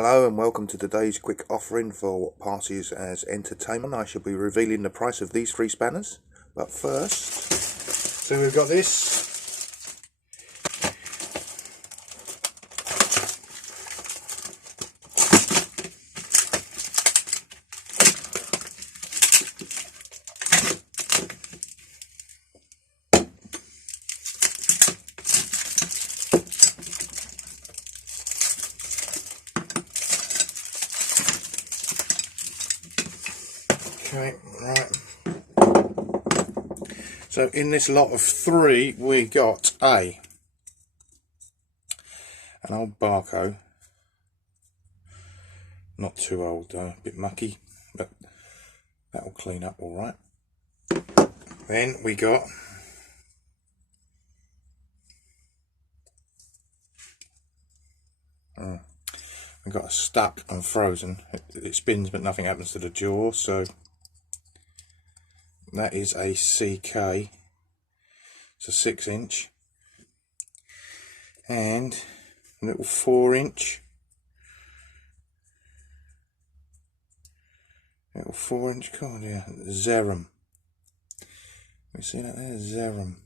Hello and welcome to today's quick offering for what passes as entertainment. I shall be revealing the price of these 3 spanners, but first, so we've got this. Okay, right. So in this lot of 3, we got an old Barco, not too old though, a bit mucky, but that'll clean up all right. Then we got a stuck and frozen. It spins but nothing happens to the jaw, so that is a CK. It's a 6-inch and a little 4-inch. Little 4-inch card, yeah. Zerum. You see that there? Zerum.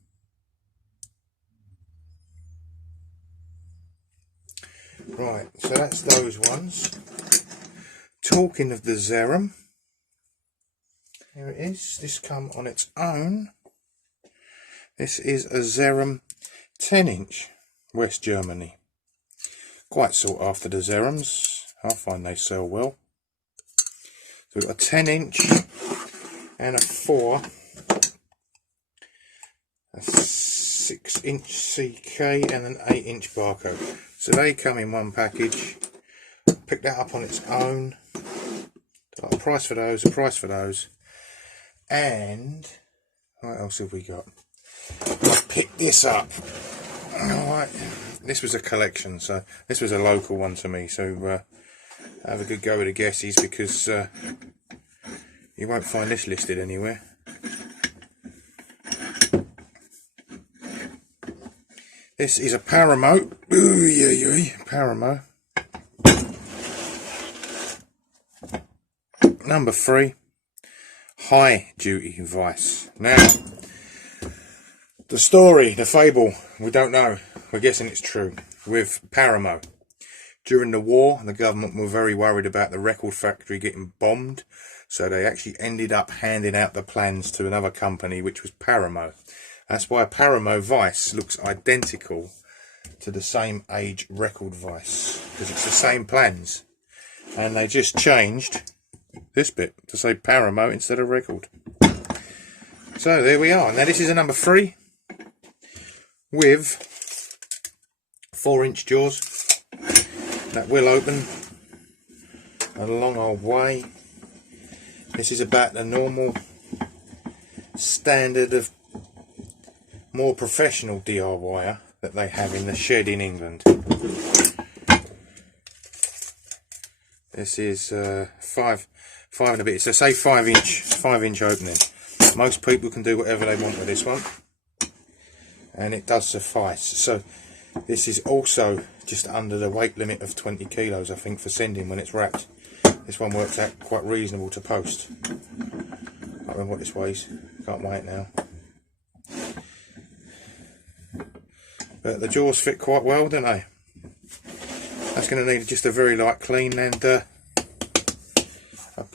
Right, so that's those ones. Talking of the Zerum, here it is. This come on its own. This is a Zerum 10-inch, West Germany. Quite sought after, the Zerums. I find they sell well. So we've got a 10-inch and a 4, a 6-inch CK and an 8-inch Barco. So they come in one package. Pick that up on its own. Got a price for those, a price for those. And what else have we got? I picked this up. Alright, this was a collection, so this was a local one to me, so have a good go with the guesses, because you won't find this listed anywhere. This is a Paramo. Ooh, yeah, Paramo. Number 3, high duty vice. Now, the story, the fable, we don't know. We're guessing it's true. With Paramo, during the war, the government were very worried about the record factory getting bombed, so they actually ended up handing out the plans to another company, which was Paramo. That's why Paramo vice looks identical to the same age record vice, because it's the same plans, and they just changed this bit to say Paramo instead of record. So there we are. Now this is a number 3 with 4-inch jaws that will open a long old way. This is about the normal standard of more professional DIYer that they have in the shed in England. This is 5 and a bit. So say 5-inch opening. Most people can do whatever they want with this one, and it does suffice. So this is also just under the weight limit of 20 kilos, I think, for sending when it's wrapped. This one works out quite reasonable to post. I can't remember what this weighs. Can't weigh it now. But the jaws fit quite well, don't they? That's going to need just a very light clean and a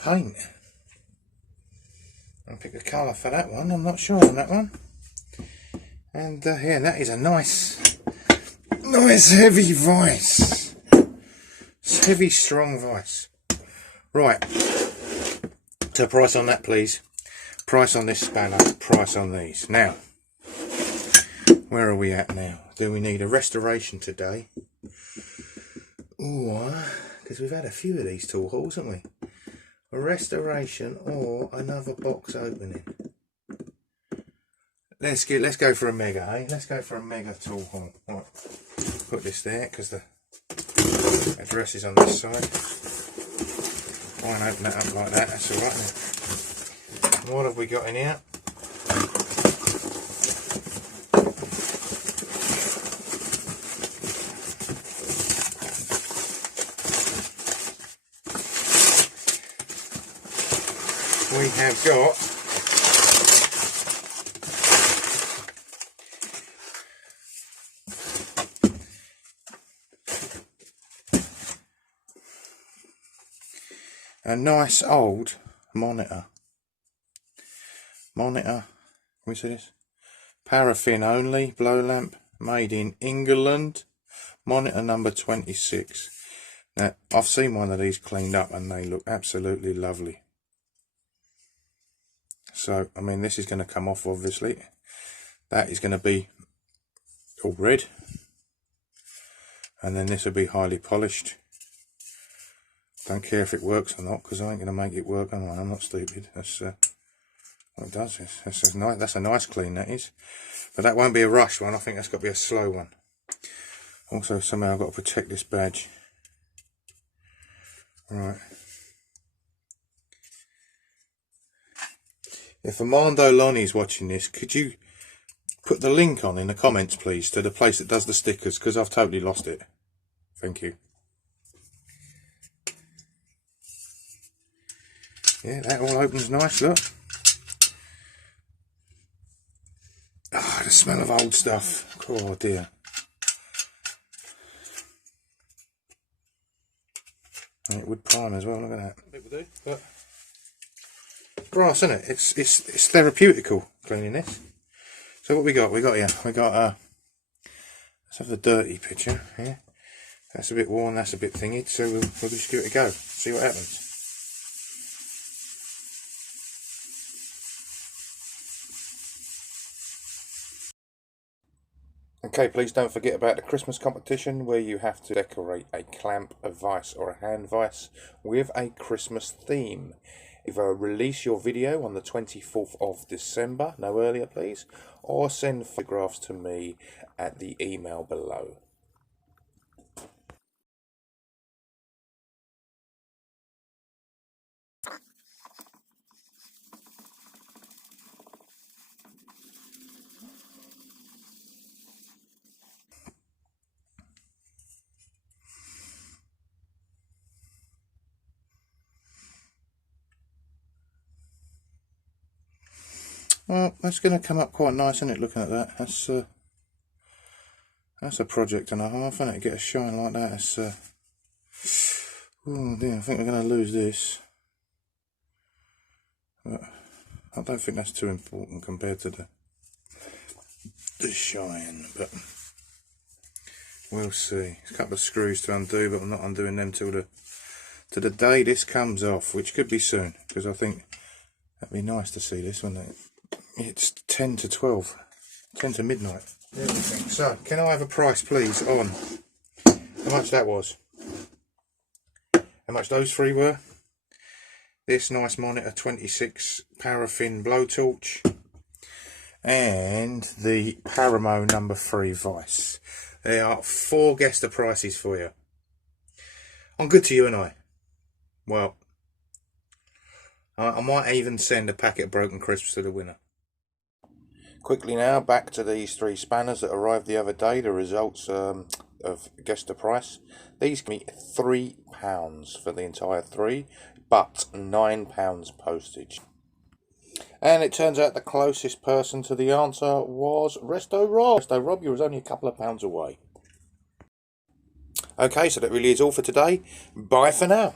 paint. I'll pick a colour for that one. I'm not sure on that one. And yeah, that is a nice heavy vice. It's heavy, strong vice. Right. So price on that, please. Price on this spanner. Price on these. Now, where are we at now? Do we need a restoration today? Or, because we've had a few of these tool hauls, haven't we? A restoration or another box opening. Let's go for a mega, eh? Let's go for a mega tool haul. Right. Put this there because the address is on this side. Try and open that up like that. That's all right. Now, what have we got in here? we have got a nice old monitor. Can we see this? Paraffin only, blow lamp, made in England. Monitor number 26. Now, I've seen one of these cleaned up and they look absolutely lovely. So, I mean, this is going to come off, obviously. That is going to be all red. And then this will be highly polished. Don't care if it works or not, because I ain't going to make it work. I'm not stupid. That's what it does. That's nice. That's a nice clean, that is. But that won't be a rush one. I think that's got to be a slow one. Also, somehow I've got to protect this badge. Right. If Armando Lonnie's watching this, could you put the link on in the comments, please, to the place that does the stickers, because I've totally lost it. Thank you. Yeah, that all opens nice, look. Ah, the smell of old stuff. Oh dear. And it would prime as well, look at that. People do, but brass, isn't it? It's therapeutical cleaning this. So what we got? We got let's have the dirty picture here. That's a bit worn, that's a bit thingy, so we'll just give it a go, see what happens. Okay, please don't forget about the Christmas competition where you have to decorate a clamp, a vise or a hand vise with a Christmas theme. Either release your video on the 24th of December, no earlier please, or send photographs to me at the email below. Well, that's going to come up quite nice, isn't it, looking at that? That's a project and a half, isn't it? Get a shine like that. That's, oh dear, I think we're going to lose this. But I don't think that's too important compared to the shine, but we'll see. There's a couple of screws to undo, but I'm not undoing them till the day this comes off, which could be soon, because I think that'd be nice to see this, wouldn't it? It's 10 to 12, 10 to midnight. Everything. So, can I have a price, please, on how much that was? How much those three were? This nice monitor 26 paraffin blowtorch, and the Paramo number 3 vise. There are 4 guess the prices for you. I'm good to you and I. Well, I might even send a packet of broken crisps to the winner. Quickly now, back to these 3 spanners that arrived the other day, the results of guess the price. These give me £3 for the entire 3, but £9 postage. And it turns out the closest person to the answer was Resto Rob. Resto Rob, you was only a couple of pounds away. Okay, so that really is all for today. Bye for now.